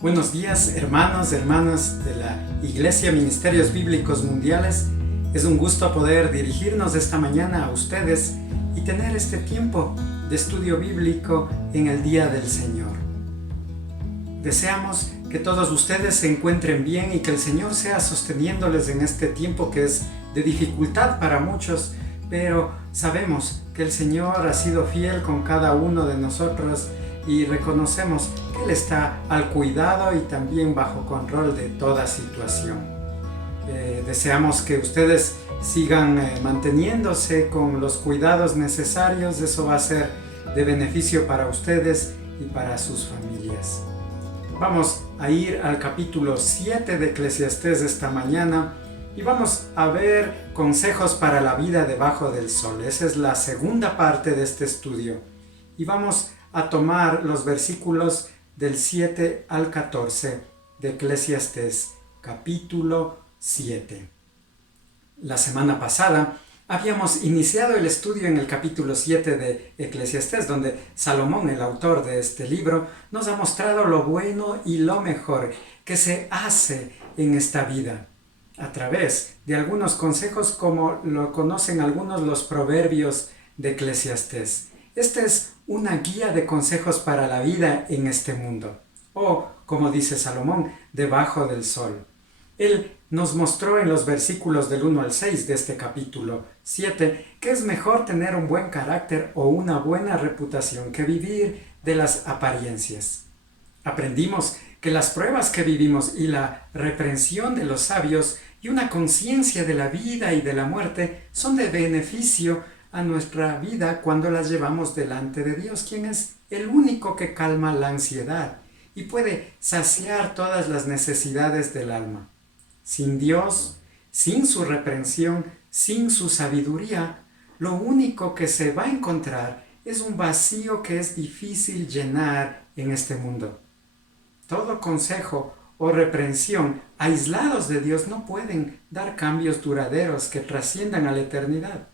Buenos días, hermanos, hermanas de la Iglesia Ministerios Bíblicos Mundiales. Es un gusto poder dirigirnos esta mañana a ustedes y tener este tiempo de estudio bíblico en el Día del Señor. Deseamos que todos ustedes se encuentren bien y que el Señor sea sosteniéndoles en este tiempo que es de dificultad para muchos, pero sabemos que el Señor ha sido fiel con cada uno de nosotros y reconocemos que Él está al cuidado y también bajo control de toda situación. Deseamos que ustedes sigan manteniéndose con los cuidados necesarios. Eso va a ser de beneficio para ustedes y para sus familias. Vamos a ir al capítulo 7 de Eclesiastés esta mañana y vamos a ver consejos para la vida debajo del sol. Esa es la segunda parte de este estudio y vamos a tomar los versículos del 7 al 14 de Eclesiastés, capítulo 7. La semana pasada habíamos iniciado el estudio en el capítulo 7 de Eclesiastés, donde Salomón, el autor de este libro, nos ha mostrado lo bueno y lo mejor que se hace en esta vida, a través de algunos consejos como lo conocen algunos los proverbios de Eclesiastés. Esta es una guía de consejos para la vida en este mundo, o, como dice Salomón, debajo del sol. Él nos mostró en los versículos del 1 al 6 de este capítulo 7 que es mejor tener un buen carácter o una buena reputación que vivir de las apariencias. Aprendimos que las pruebas que vivimos y la reprensión de los sabios y una conciencia de la vida y de la muerte son de beneficio a nuestra vida cuando las llevamos delante de Dios, quien es el único que calma la ansiedad y puede saciar todas las necesidades del alma. Sin Dios, sin su reprensión, sin su sabiduría, lo único que se va a encontrar es un vacío que es difícil llenar en este mundo. Todo consejo o reprensión aislados de Dios no pueden dar cambios duraderos que trasciendan a la eternidad.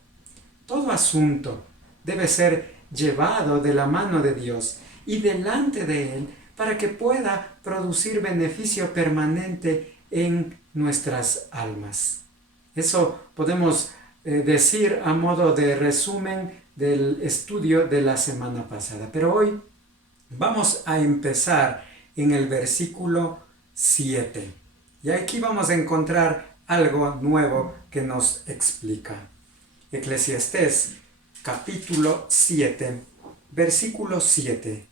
Todo asunto debe ser llevado de la mano de Dios y delante de Él para que pueda producir beneficio permanente en nuestras almas. Eso podemos decir a modo de resumen del estudio de la semana pasada. Pero hoy vamos a empezar en el versículo 7. Y aquí vamos a encontrar algo nuevo que nos explica. Eclesiastés, capítulo 7, versículo 7.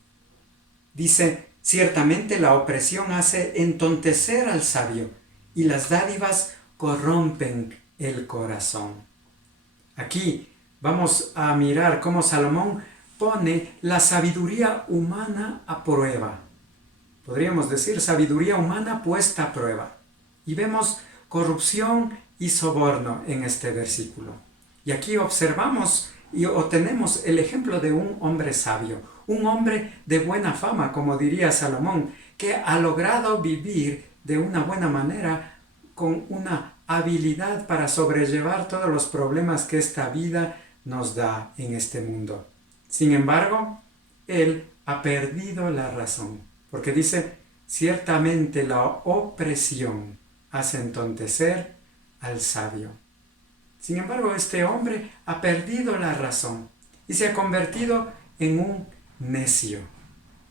Dice: ciertamente la opresión hace entontecer al sabio y las dádivas corrompen el corazón. Aquí vamos a mirar cómo Salomón pone la sabiduría humana a prueba. Podríamos decir sabiduría humana puesta a prueba. Y vemos corrupción y soborno en este versículo. Y aquí observamos o tenemos el ejemplo de un hombre sabio, un hombre de buena fama, como diría Salomón, que ha logrado vivir de una buena manera con una habilidad para sobrellevar todos los problemas que esta vida nos da en este mundo. Sin embargo, él ha perdido la razón, porque dice: ciertamente la opresión hace entontecer al sabio. Sin embargo, este hombre ha perdido la razón y se ha convertido en un necio.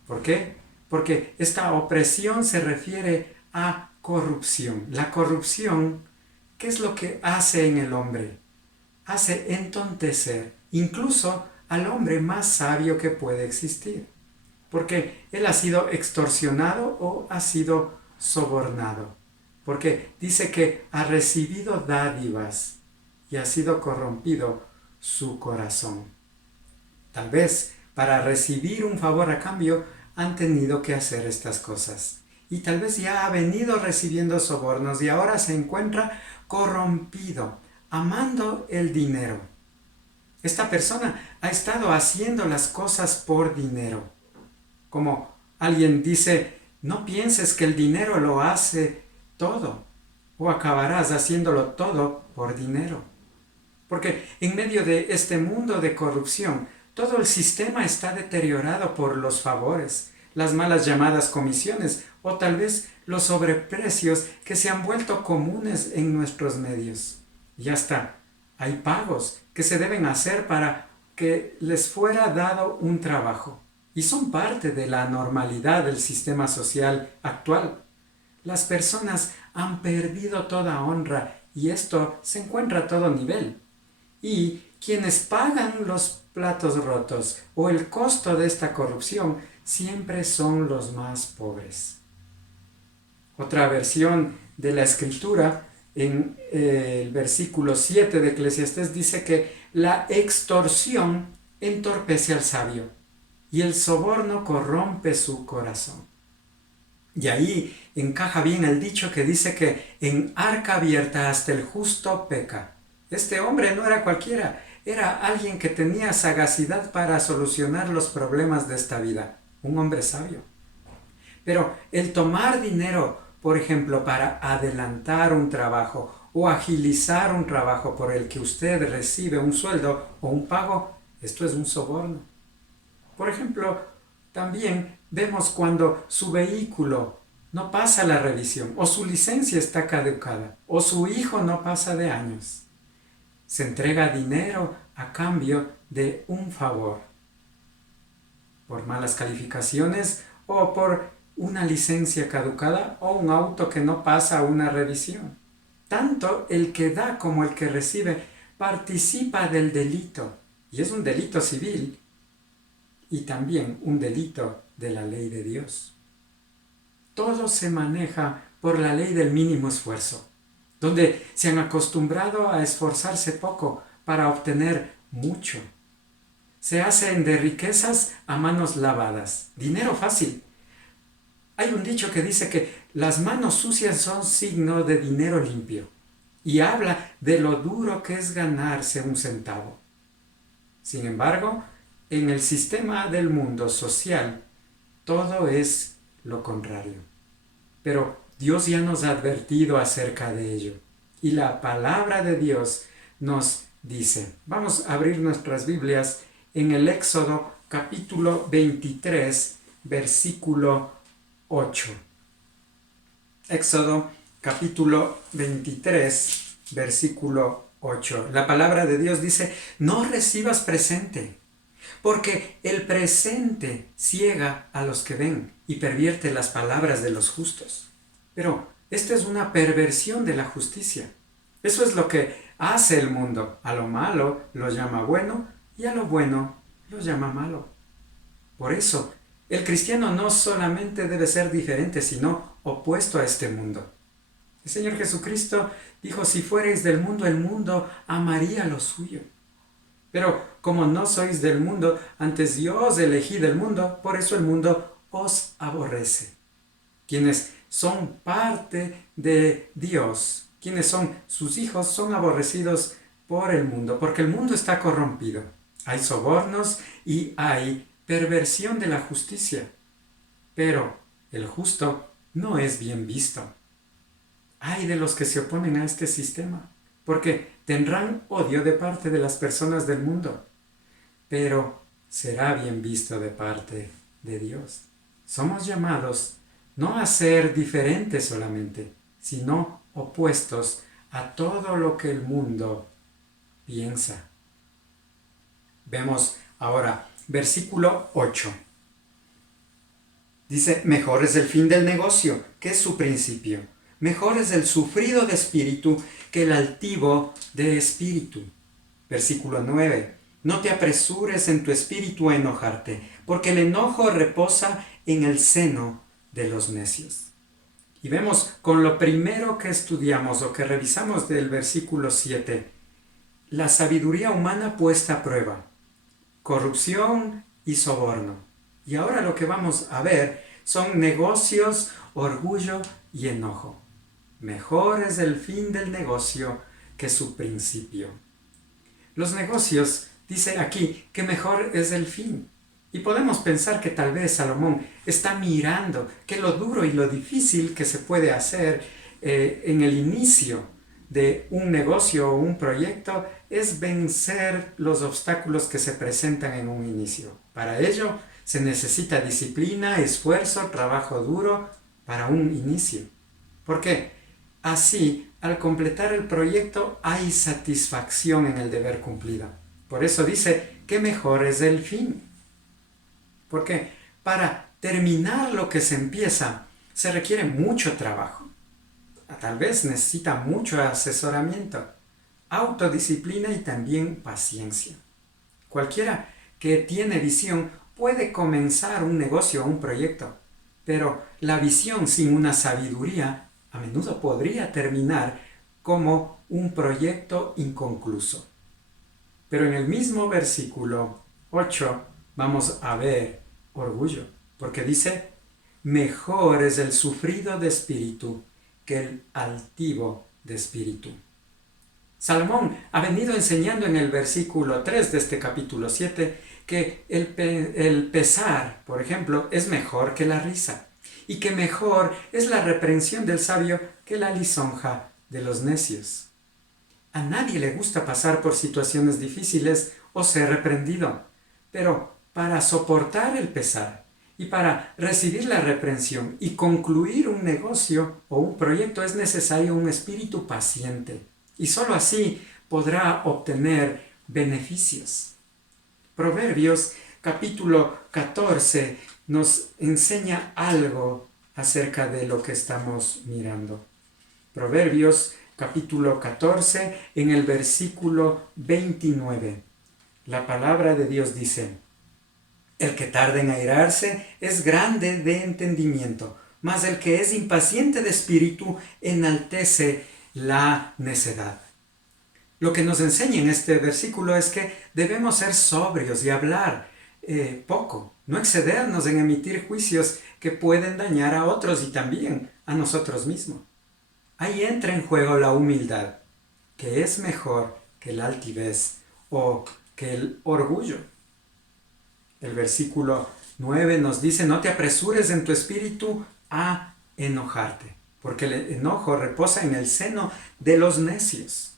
¿Por qué? Porque esta opresión se refiere a corrupción. La corrupción, ¿qué es lo que hace en el hombre? Hace entontecer incluso al hombre más sabio que puede existir. Porque él ha sido extorsionado o ha sido sobornado. Porque dice que ha recibido dádivas y ha sido corrompido su corazón. Tal vez para recibir un favor a cambio han tenido que hacer estas cosas. Y tal vez ya ha venido recibiendo sobornos y ahora se encuentra corrompido, amando el dinero. Esta persona ha estado haciendo las cosas por dinero. Como alguien dice: no pienses que el dinero lo hace todo, o acabarás haciéndolo todo por dinero. Porque en medio de este mundo de corrupción, todo el sistema está deteriorado por los favores. las malas llamadas comisiones o tal vez los sobreprecios que se han vuelto comunes en nuestros medios. Y hasta hay pagos que se deben hacer para que les fuera dado un trabajo y son parte de la normalidad del sistema social actual. Las personas han perdido toda honra y esto se encuentra a todo nivel. Y quienes pagan los platos rotos o el costo de esta corrupción siempre son los más pobres. Otra versión de la escritura, en el versículo 7 de Eclesiastés, dice que la extorsión entorpece al sabio y el soborno corrompe su corazón. Y ahí encaja bien el dicho que dice que en arca abierta hasta el justo peca. Este hombre no era cualquiera, era alguien que tenía sagacidad para solucionar los problemas de esta vida, un hombre sabio. Pero el tomar dinero, por ejemplo, para adelantar un trabajo o agilizar un trabajo por el que usted recibe un sueldo o un pago, esto es un soborno. Por ejemplo, también vemos cuando su vehículo no pasa la revisión, o su licencia está caducada, o su hijo no pasa de años. Se entrega dinero a cambio de un favor, por malas calificaciones o por una licencia caducada o un auto que no pasa una revisión. Tanto el que da como el que recibe participa del delito, y es un delito civil y también un delito de la ley de Dios. Todo se maneja por la ley del mínimo esfuerzo, donde se han acostumbrado a esforzarse poco para obtener mucho. Se hacen de riquezas a manos lavadas, dinero fácil. Hay un dicho que dice que las manos sucias son signo de dinero limpio y habla de lo duro que es ganarse un centavo. Sin embargo, en el sistema del mundo social, todo es lo contrario. Pero Dios ya nos ha advertido acerca de ello. Y la palabra de Dios nos dice, vamos a abrir nuestras Biblias en el Éxodo capítulo 23, versículo 8. Éxodo capítulo 23, versículo 8. La palabra de Dios dice, no recibas presente, porque el presente ciega a los que ven y pervierte las palabras de los justos. Pero esta es una perversión de la justicia. Eso es lo que hace el mundo. A lo malo lo llama bueno y a lo bueno lo llama malo. Por eso, el cristiano no solamente debe ser diferente, sino opuesto a este mundo. El Señor Jesucristo dijo, si fuereis del mundo, el mundo amaría lo suyo. Pero como no sois del mundo, antes yo os elegí del mundo, por eso el mundo os aborrece. Quienes son parte de Dios, quienes son sus hijos, son aborrecidos por el mundo, porque el mundo está corrompido. Hay sobornos y hay perversión de la justicia. Pero el justo no es bien visto. Ay de los que se oponen a este sistema, porque tendrán odio de parte de las personas del mundo, pero será bien visto de parte de Dios. Somos llamados no a ser diferentes solamente, sino opuestos a todo lo que el mundo piensa. Vemos ahora versículo 8. Dice, mejor es el fin del negocio que su principio. Mejor es el sufrido de espíritu que el altivo de espíritu. Versículo 9. No te apresures en tu espíritu a enojarte, porque el enojo reposa en el seno de los necios. Y vemos con lo primero que estudiamos o que revisamos del versículo 7, la sabiduría humana puesta a prueba, corrupción y soborno. Y ahora lo que vamos a ver son negocios, orgullo y enojo. Mejor es el fin del negocio que su principio. Los negocios, dice aquí, que mejor es el fin. Y podemos pensar que tal vez Salomón está mirando que lo duro y lo difícil que se puede hacer en el inicio de un negocio o un proyecto es vencer los obstáculos que se presentan en un inicio. Para ello Se necesita disciplina, esfuerzo, trabajo duro para un inicio. ¿Por qué? Así, al completar el proyecto hay satisfacción en el deber cumplido. Por eso dice que mejor es el fin. Porque para terminar lo que se empieza se requiere mucho trabajo. Tal vez necesita mucho asesoramiento, autodisciplina y también paciencia. Cualquiera que tiene visión puede comenzar un negocio o un proyecto, pero la visión sin una sabiduría a menudo podría terminar como un proyecto inconcluso. Pero en el mismo versículo 8 vamos a ver orgullo, porque dice, mejor es el sufrido de espíritu que el altivo de espíritu. Salomón ha venido enseñando en el versículo 3 de este capítulo 7 que el pesar, por ejemplo, es mejor que la risa y que mejor es la reprensión del sabio que la lisonja de los necios. A nadie le gusta pasar por situaciones difíciles o ser reprendido, pero para soportar el pesar y para recibir la reprensión y concluir un negocio o un proyecto es necesario un espíritu paciente. Y sólo así podrá obtener beneficios. Proverbios capítulo 14 nos enseña algo acerca de lo que estamos mirando. Proverbios capítulo 14 en el versículo 29. La palabra de Dios dice, el que tarda en airarse es grande de entendimiento, mas el que es impaciente de espíritu enaltece la necedad. Lo que nos enseña en este versículo es que debemos ser sobrios y hablar poco, no excedernos en emitir juicios que pueden dañar a otros y también a nosotros mismos. Ahí entra en juego la humildad, que es mejor que la altivez o que el orgullo. El versículo 9 nos dice, no te apresures en tu espíritu a enojarte, porque el enojo reposa en el seno de los necios.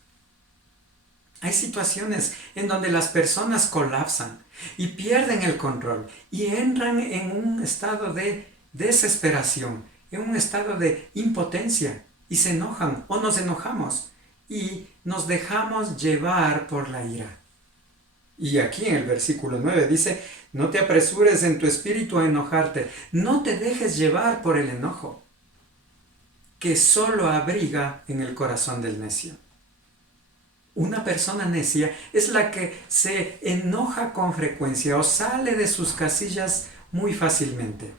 Hay situaciones en donde las personas colapsan y pierden el control y entran en un estado de desesperación, en un estado de impotencia y se enojan o nos enojamos y nos dejamos llevar por la ira. Y aquí en el versículo 9 dice, no te apresures en tu espíritu a enojarte, no te dejes llevar por el enojo, que solo abriga en el corazón del necio. Una persona necia es la que se enoja con frecuencia o sale de sus casillas muy fácilmente.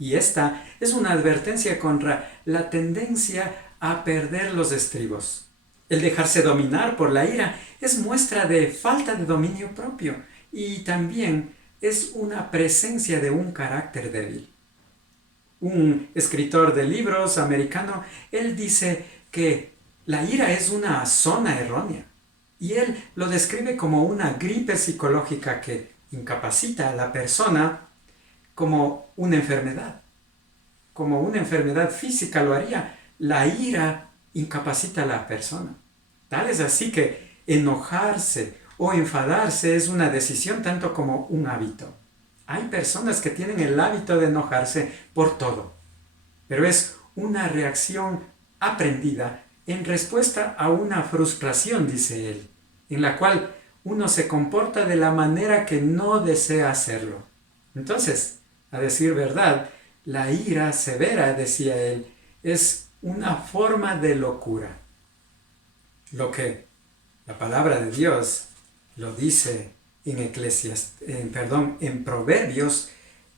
Y esta es una advertencia contra la tendencia a perder los estribos. El dejarse dominar por la ira es muestra de falta de dominio propio y también es una presencia de un carácter débil. Un escritor de libros americano, él dice que la ira es una zona errónea y él lo describe como una gripe psicológica que incapacita a la persona como una enfermedad. Como una enfermedad física lo haría, la ira incapacita a la persona. Tal es así que enojarse o enfadarse es una decisión tanto como un hábito. Hay personas que tienen el hábito de enojarse por todo, pero es una reacción aprendida en respuesta a una frustración, dice él, en la cual uno se comporta de la manera que no desea hacerlo. Entonces, a decir verdad, la ira severa, decía él, es una forma de locura. Lo que la palabra de Dios lo dice en Proverbios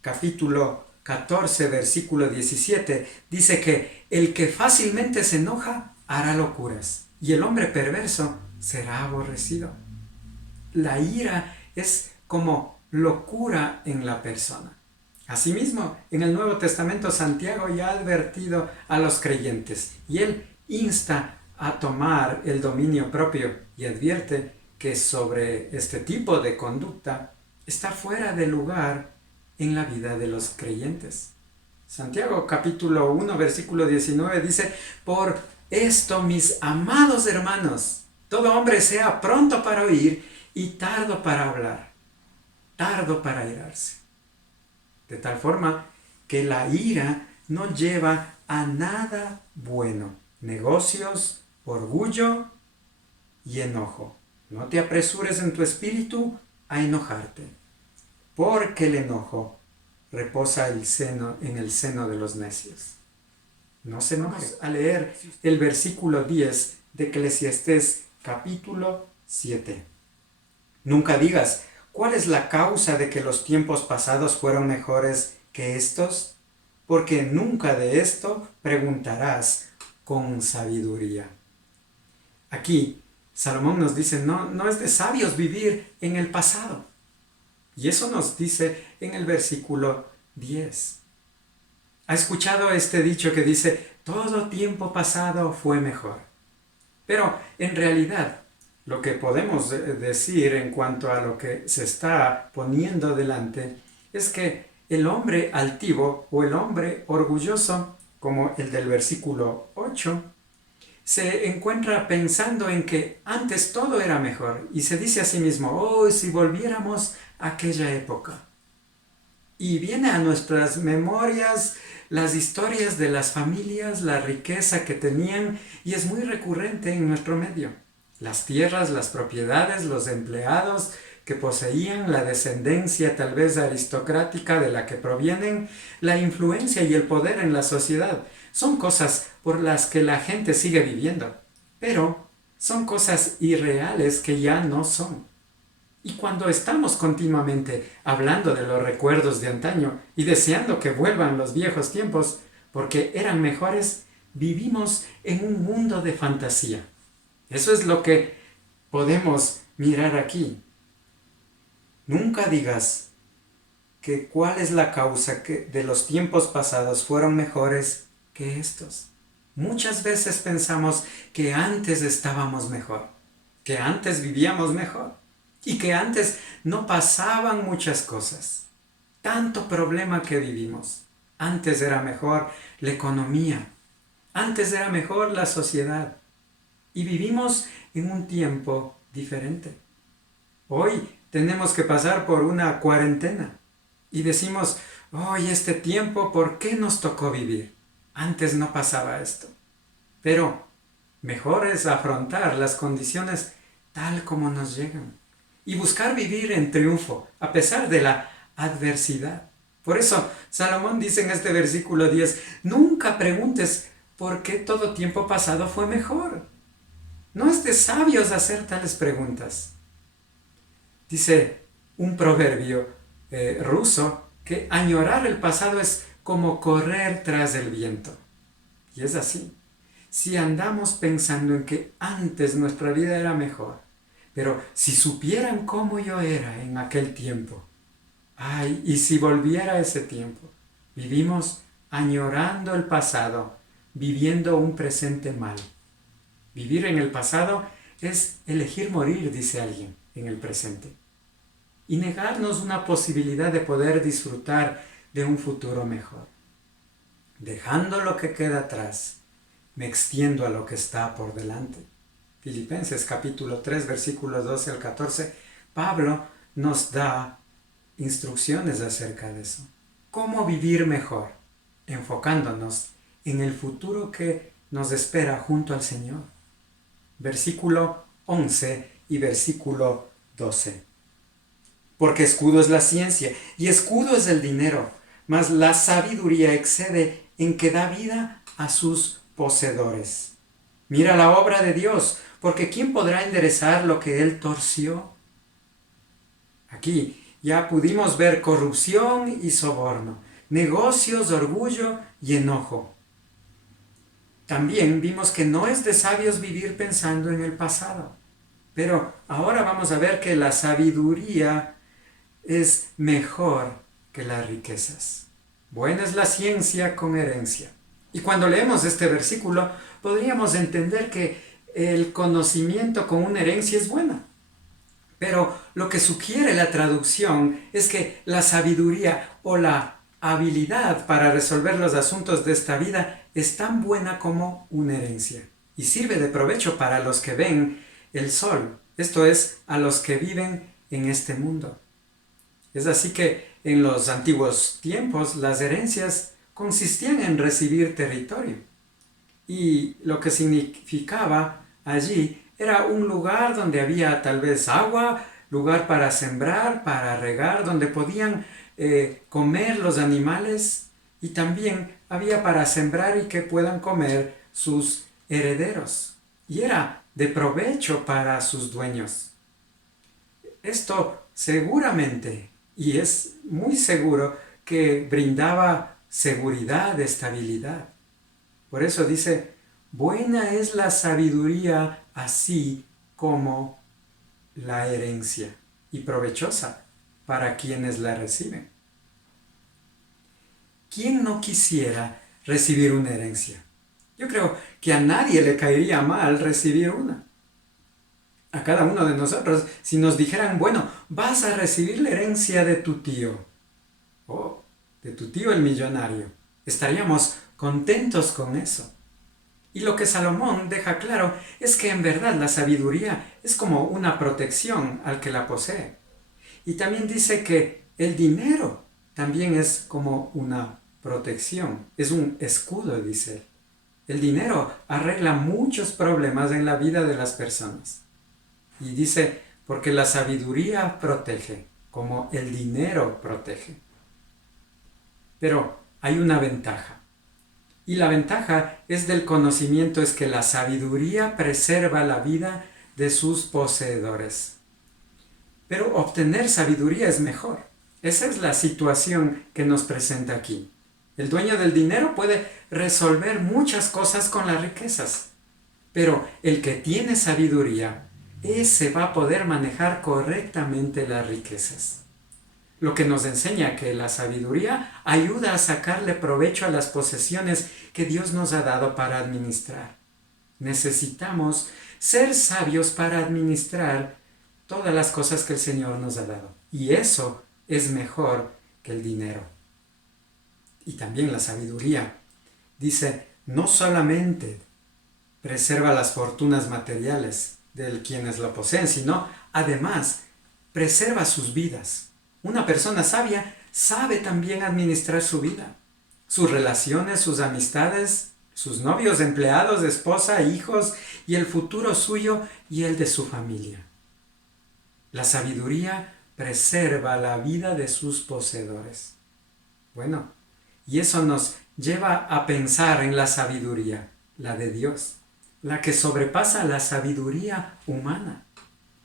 capítulo 14, versículo 17, dice que el que fácilmente se enoja hará locuras y el hombre perverso será aborrecido. La ira es como locura en la persona. Asimismo, en el Nuevo Testamento Santiago ya ha advertido a los creyentes y él insta a tomar el dominio propio y advierte que sobre este tipo de conducta está fuera de lugar en la vida de los creyentes. Santiago capítulo 1 versículo 19 dice, por esto, mis amados hermanos, todo hombre sea pronto para oír y tardo para hablar, tardo para airarse. de tal forma que la ira no lleva a nada bueno. Negocios, orgullo y enojo. No te apresures en tu espíritu a enojarte, porque el enojo reposa en el seno de los necios. No se enoje. Vamos a leer el versículo 10 de Eclesiastés capítulo 7. Nunca digas, ¿cuál es la causa de que los tiempos pasados fueron mejores que estos? Porque nunca de esto preguntarás con sabiduría. Aquí, Salomón nos dice, no es de sabios vivir en el pasado. Y eso nos dice en el versículo 10. ¿Ha escuchado este dicho que dice, todo tiempo pasado fue mejor? Pero en realidad, lo que podemos decir en cuanto a lo que se está poniendo delante es que el hombre altivo o el hombre orgulloso, como el del versículo 8, se encuentra pensando en que antes todo era mejor y se dice a sí mismo, oh, si volviéramos a aquella época. Y viene a nuestras memorias las historias de las familias, la riqueza que tenían, y es muy recurrente en nuestro medio. Las tierras, las propiedades, los empleados que poseían, la descendencia tal vez aristocrática de la que provienen, la influencia y el poder en la sociedad. Son cosas por las que la gente sigue viviendo, pero son cosas irreales que ya no son. Y cuando estamos continuamente hablando de los recuerdos de antaño y deseando que vuelvan los viejos tiempos, porque eran mejores, vivimos en un mundo de fantasía. Eso es lo que podemos mirar aquí. Nunca digas que cuál es la causa que de los tiempos pasados fueron mejores que estos. Muchas veces pensamos que antes estábamos mejor, que antes vivíamos mejor. Y que antes no pasaban muchas cosas. Tanto problema que vivimos. Antes era mejor la economía. Antes era mejor la sociedad. Y vivimos en un tiempo diferente. Hoy tenemos que pasar por una cuarentena. Y decimos, este tiempo, ¿por qué nos tocó vivir? Antes no pasaba esto. Pero mejor es afrontar las condiciones tal como nos llegan. Y buscar vivir en triunfo, a pesar de la adversidad. Por eso, Salomón dice en este versículo 10, nunca preguntes por qué todo tiempo pasado fue mejor. No es de sabios hacer tales preguntas. Dice un proverbio ruso que añorar el pasado es como correr tras el viento. Y es así. Si andamos pensando en que antes nuestra vida era mejor, pero si supieran cómo yo era en aquel tiempo, y si volviera ese tiempo, vivimos añorando el pasado, viviendo un presente mal. Vivir en el pasado es elegir morir, dice alguien, en el presente. Y negarnos una posibilidad de poder disfrutar de un futuro mejor. Dejando lo que queda atrás, me extiendo a lo que está por delante. Filipenses capítulo 3, versículos 12 al 14, Pablo nos da instrucciones acerca de eso. ¿Cómo vivir mejor? Enfocándonos en el futuro que nos espera junto al Señor. Versículo 11 y versículo 12. Porque escudo es la ciencia y escudo es el dinero, mas la sabiduría excede en que da vida a sus poseedores. Mira la obra de Dios, porque ¿quién podrá enderezar lo que Él torció? Aquí ya pudimos ver corrupción y soborno, negocios, orgullo y enojo. También vimos que no es de sabios vivir pensando en el pasado. Pero ahora vamos a ver que la sabiduría es mejor que las riquezas. Buena es la ciencia con herencia. Y cuando leemos este versículo, podríamos entender que el conocimiento con una herencia es buena. Pero lo que sugiere la traducción es que la sabiduría o la habilidad para resolver los asuntos de esta vida es tan buena como una herencia. Y sirve de provecho para los que ven el sol, esto es, a los que viven en este mundo. Es así que en los antiguos tiempos las herencias consistían en recibir territorio. Y lo que significaba allí era un lugar donde había tal vez agua, lugar para sembrar, para regar, donde podían comer los animales, y también había para sembrar y que puedan comer sus herederos. Y era de provecho para sus dueños. Esto seguramente, y es muy seguro, que brindaba seguridad, estabilidad. Por eso dice, buena es la sabiduría así como la herencia, y provechosa para quienes la reciben. ¿Quién no quisiera recibir una herencia? Yo creo que a nadie le caería mal recibir una. A cada uno de nosotros, si nos dijeran, bueno, vas a recibir la herencia de tu tío, o de tu tío el millonario, estaríamos contentos con eso. Y lo que Salomón deja claro es que en verdad la sabiduría es como una protección al que la posee. Y también dice que el dinero también es como una protección, es un escudo, dice él. El dinero arregla muchos problemas en la vida de las personas. Y dice, porque la sabiduría protege, como el dinero protege. Pero hay una ventaja. Y la ventaja es del conocimiento, es que la sabiduría preserva la vida de sus poseedores. Pero obtener sabiduría es mejor. Esa es la situación que nos presenta aquí. El dueño del dinero puede resolver muchas cosas con las riquezas, pero el que tiene sabiduría, ese va a poder manejar correctamente las riquezas. Lo que nos enseña que la sabiduría ayuda a sacarle provecho a las posesiones que Dios nos ha dado para administrar. Necesitamos ser sabios para administrar todas las cosas que el Señor nos ha dado. Y eso es mejor que el dinero. Y también la sabiduría. Dice, no solamente preserva las fortunas materiales de quienes lo poseen, sino además preserva sus vidas. Una persona sabia sabe también administrar su vida, sus relaciones, sus amistades, sus novios, empleados, esposa, hijos y el futuro suyo y el de su familia. La sabiduría preserva la vida de sus poseedores. Bueno, y eso nos lleva a pensar en la sabiduría, la de Dios, la que sobrepasa la sabiduría humana.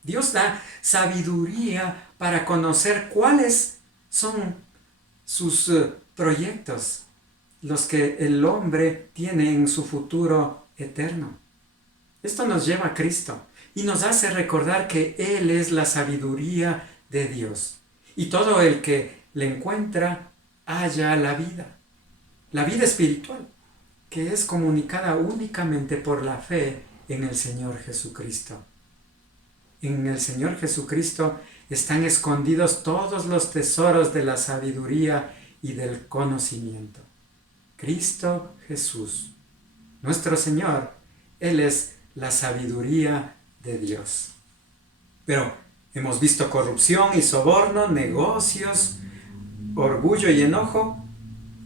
Dios da sabiduría para conocer cuáles son sus proyectos, los que el hombre tiene en su futuro eterno. Esto nos lleva a Cristo y nos hace recordar que Él es la sabiduría de Dios. Y todo el que le encuentra halla la vida espiritual, que es comunicada únicamente por la fe en el Señor Jesucristo. En el Señor Jesucristo están escondidos todos los tesoros de la sabiduría y del conocimiento. Cristo Jesús, nuestro Señor, Él es la sabiduría de Dios. Pero hemos visto corrupción y soborno, negocios, orgullo y enojo.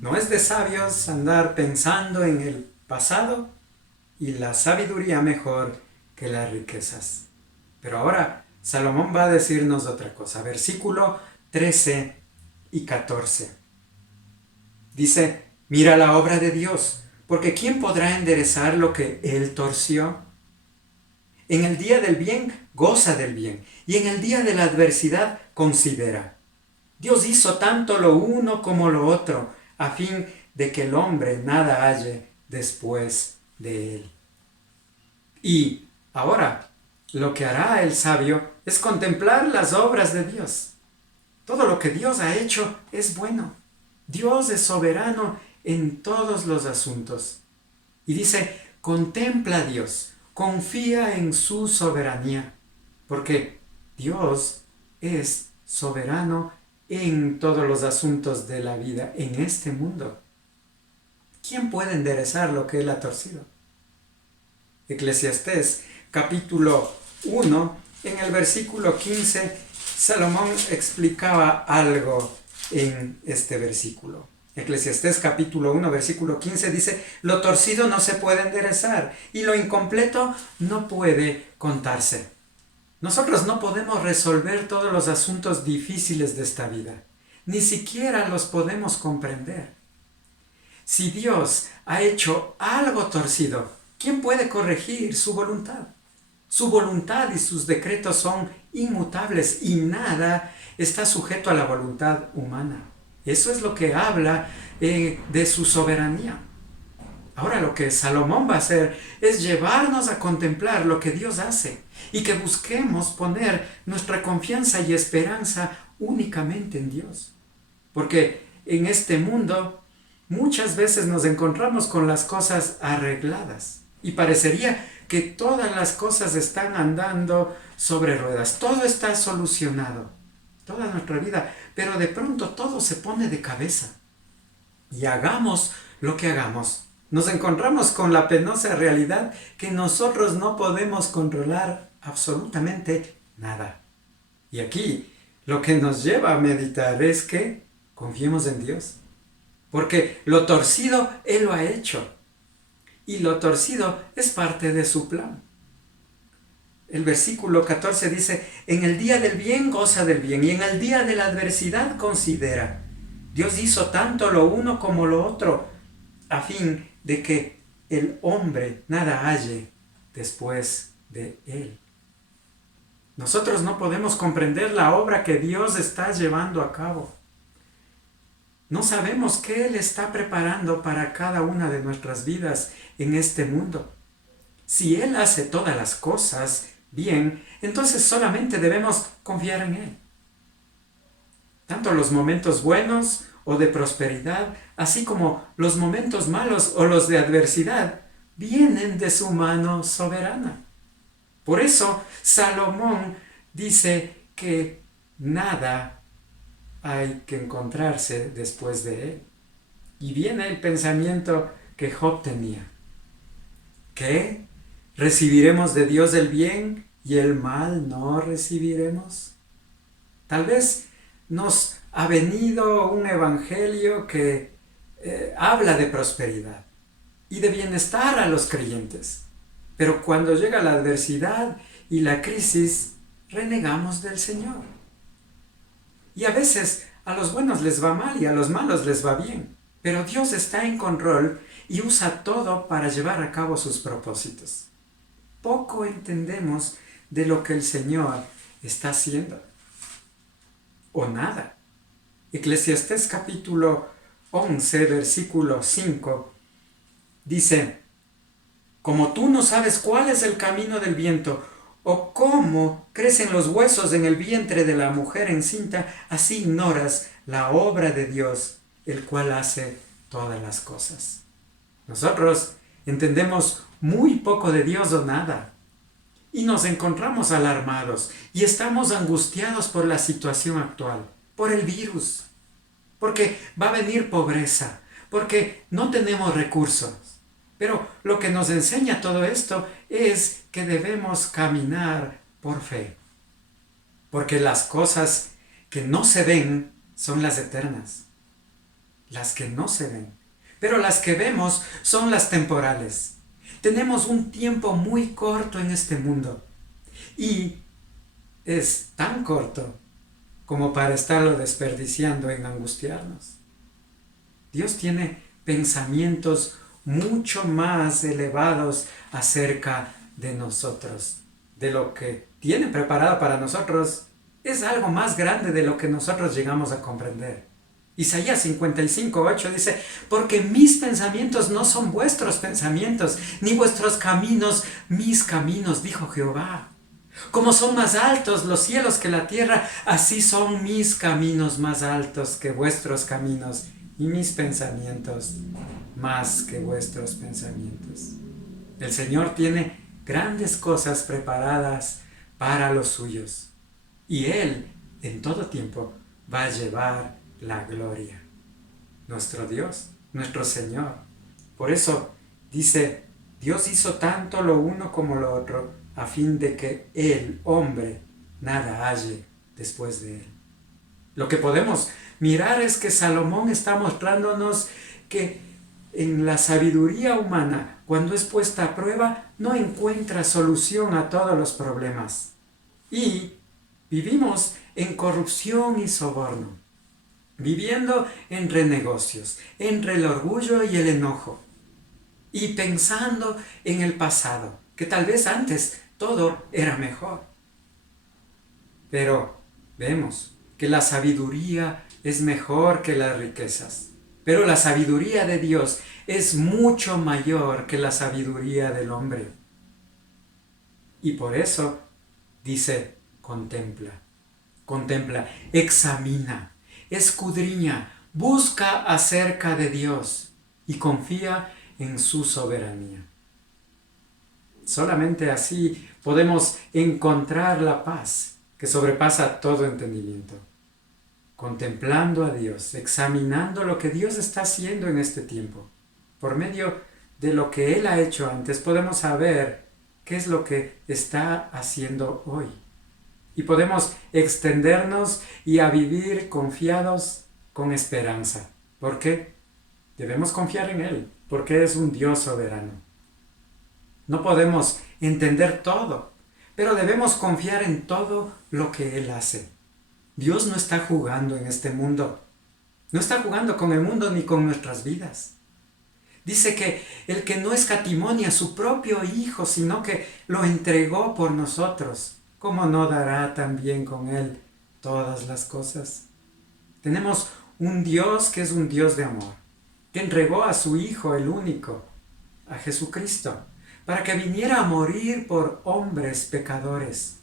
No es de sabios andar pensando en el pasado, y la sabiduría mejor que las riquezas. Pero ahora Salomón va a decirnos otra cosa. Versículo 13 y 14. Dice, mira la obra de Dios, porque ¿quién podrá enderezar lo que Él torció? En el día del bien, goza del bien, y en el día de la adversidad, considera. Dios hizo tanto lo uno como lo otro, a fin de que el hombre nada halle después de él. Y ahora, lo que hará el sabio es contemplar las obras de Dios. Todo lo que Dios ha hecho es bueno. Dios es soberano en todos los asuntos. Y dice, contempla a Dios, confía en su soberanía, porque Dios es soberano en todos los asuntos de la vida en este mundo. ¿Quién puede enderezar lo que Él ha torcido? Eclesiastés capítulo 1, en el versículo 15, Salomón explicaba algo en este versículo. Eclesiastés capítulo 1, versículo 15 dice: lo torcido no se puede enderezar y lo incompleto no puede contarse. Nosotros no podemos resolver todos los asuntos difíciles de esta vida, ni siquiera los podemos comprender. Si Dios ha hecho algo torcido, ¿quién puede corregir su voluntad? Su voluntad y sus decretos son inmutables y nada está sujeto a la voluntad humana. Eso es lo que habla de su soberanía. Ahora lo que Salomón va a hacer es llevarnos a contemplar lo que Dios hace y que busquemos poner nuestra confianza y esperanza únicamente en Dios. Porque en este mundo muchas veces nos encontramos con las cosas arregladas y parecería que todas las cosas están andando sobre ruedas, todo está solucionado, toda nuestra vida, pero de pronto todo se pone de cabeza. Y hagamos lo que hagamos, nos encontramos con la penosa realidad que nosotros no podemos controlar absolutamente nada. Y aquí lo que nos lleva a meditar es que confiemos en Dios, porque lo torcido Él lo ha hecho y lo torcido es parte de su plan. El versículo 14 dice: en el día del bien goza del bien y en el día de la adversidad considera. Dios hizo tanto lo uno como lo otro a fin de que el hombre nada halle después de él. Nosotros no podemos comprender la obra que Dios está llevando a cabo. No sabemos qué Él está preparando para cada una de nuestras vidas en este mundo. Si Él hace todas las cosas bien, entonces solamente debemos confiar en Él. Tanto los momentos buenos o de prosperidad, así como los momentos malos o los de adversidad, vienen de su mano soberana. Por eso Salomón dice que nada hay que encontrarse después de él. Y viene el pensamiento que Job tenía. ¿Qué? ¿Recibiremos de Dios el bien y el mal no recibiremos? Tal vez nos ha venido un evangelio que habla de prosperidad y de bienestar a los creyentes. Pero cuando llega la adversidad y la crisis, renegamos del Señor. Y a veces a los buenos les va mal y a los malos les va bien. Pero Dios está en control y usa todo para llevar a cabo sus propósitos. Poco entendemos de lo que el Señor está haciendo. O nada. Eclesiastés capítulo 11, versículo 5, dice: como tú no sabes cuál es el camino del viento, o cómo crecen los huesos en el vientre de la mujer encinta, así ignoras la obra de Dios, el cual hace todas las cosas. Nosotros entendemos muy poco de Dios o nada, y nos encontramos alarmados y estamos angustiados por la situación actual, por el virus, porque va a venir pobreza, porque no tenemos recursos. Pero lo que nos enseña todo esto es que debemos caminar por fe. Porque las cosas que no se ven son las eternas. Las que no se ven. Pero las que vemos son las temporales. Tenemos un tiempo muy corto en este mundo. Y es tan corto como para estarlo desperdiciando en angustiarnos. Dios tiene pensamientos mucho más elevados acerca de nosotros. De lo que tiene preparado para nosotros es algo más grande de lo que nosotros llegamos a comprender. Isaías 55:8 dice: porque mis pensamientos no son vuestros pensamientos, ni vuestros caminos mis caminos, dijo Jehová. Como son más altos los cielos que la tierra, así son mis caminos más altos que vuestros caminos, y mis pensamientos más que vuestros pensamientos. El Señor tiene grandes cosas preparadas para los suyos, y Él en todo tiempo va a llevar la gloria. Nuestro Dios, nuestro Señor. Por eso dice: Dios hizo tanto lo uno como lo otro, a fin de que el hombre nada halle después de él. Lo que podemos mirar es que Salomón está mostrándonos que en la sabiduría humana, cuando es puesta a prueba, no encuentra solución a todos los problemas. Y vivimos en corrupción y soborno, viviendo entre negocios, entre el orgullo y el enojo, y pensando en el pasado, que tal vez antes todo era mejor. Pero vemos que la sabiduría es mejor que las riquezas. Pero la sabiduría de Dios es mucho mayor que la sabiduría del hombre. Y por eso dice, contempla, examina, escudriña, busca acerca de Dios y confía en su soberanía. Solamente así podemos encontrar la paz que sobrepasa todo entendimiento. Contemplando a Dios, examinando lo que Dios está haciendo en este tiempo. Por medio de lo que Él ha hecho antes, podemos saber qué es lo que está haciendo hoy. Y podemos extendernos y a vivir confiados con esperanza. ¿Por qué? Debemos confiar en Él, porque es un Dios soberano. No podemos entender todo, pero debemos confiar en todo lo que Él hace. Dios no está jugando en este mundo. No está jugando con el mundo ni con nuestras vidas. Dice que el que no escatimó ni a su propio Hijo, sino que lo entregó por nosotros, ¿cómo no dará también con Él todas las cosas? Tenemos un Dios que es un Dios de amor, que entregó a su Hijo, el único, a Jesucristo, para que viniera a morir por hombres pecadores.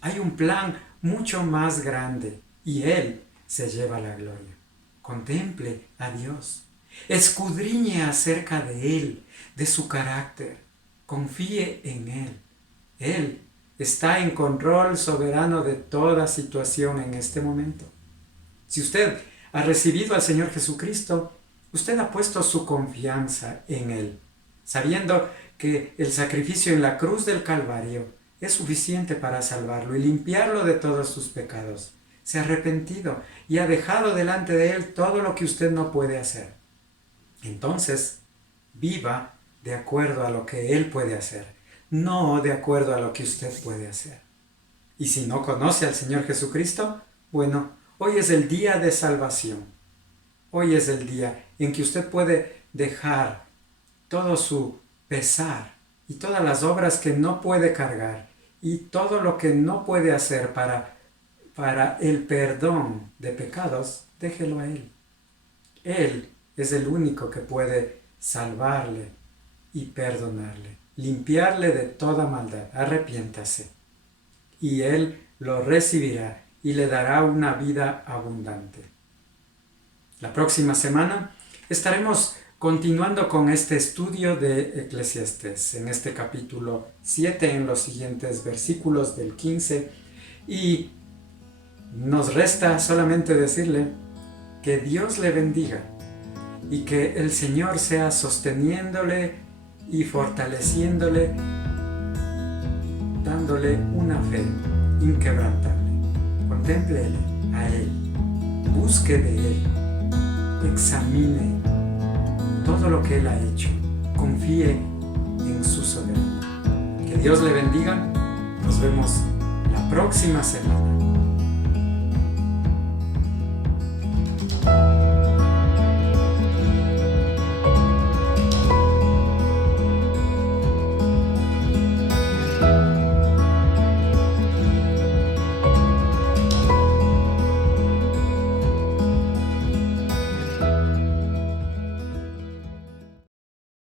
Hay un plan mucho más grande y Él se lleva la gloria. Contemple a Dios, escudriñe acerca de Él, de su carácter, confíe en Él. Él está en control soberano de toda situación en este momento. Si usted ha recibido al Señor Jesucristo, usted ha puesto su confianza en Él, sabiendo que el sacrificio en la cruz del Calvario es suficiente para salvarlo y limpiarlo de todos sus pecados. Se ha arrepentido y ha dejado delante de Él todo lo que usted no puede hacer. Entonces, viva de acuerdo a lo que Él puede hacer, no de acuerdo a lo que usted puede hacer. Y si no conoce al Señor Jesucristo, bueno, hoy es el día de salvación. Hoy es el día en que usted puede dejar todo su pesar y todas las obras que no puede cargar y todo lo que no puede hacer para el perdón de pecados, déjelo a Él. Él es el único que puede salvarle y perdonarle, limpiarle de toda maldad. Arrepiéntase y Él lo recibirá y le dará una vida abundante. La próxima semana estaremos continuando con este estudio de Eclesiastés, en este capítulo 7, en los siguientes versículos del 15, y nos resta solamente decirle que Dios le bendiga y que el Señor sea sosteniéndole y fortaleciéndole, dándole una fe inquebrantable. Contémplele a Él, busque de Él, examine todo lo que Él ha hecho, confíe en su soberanía. Que Dios le bendiga. Nos vemos la próxima semana.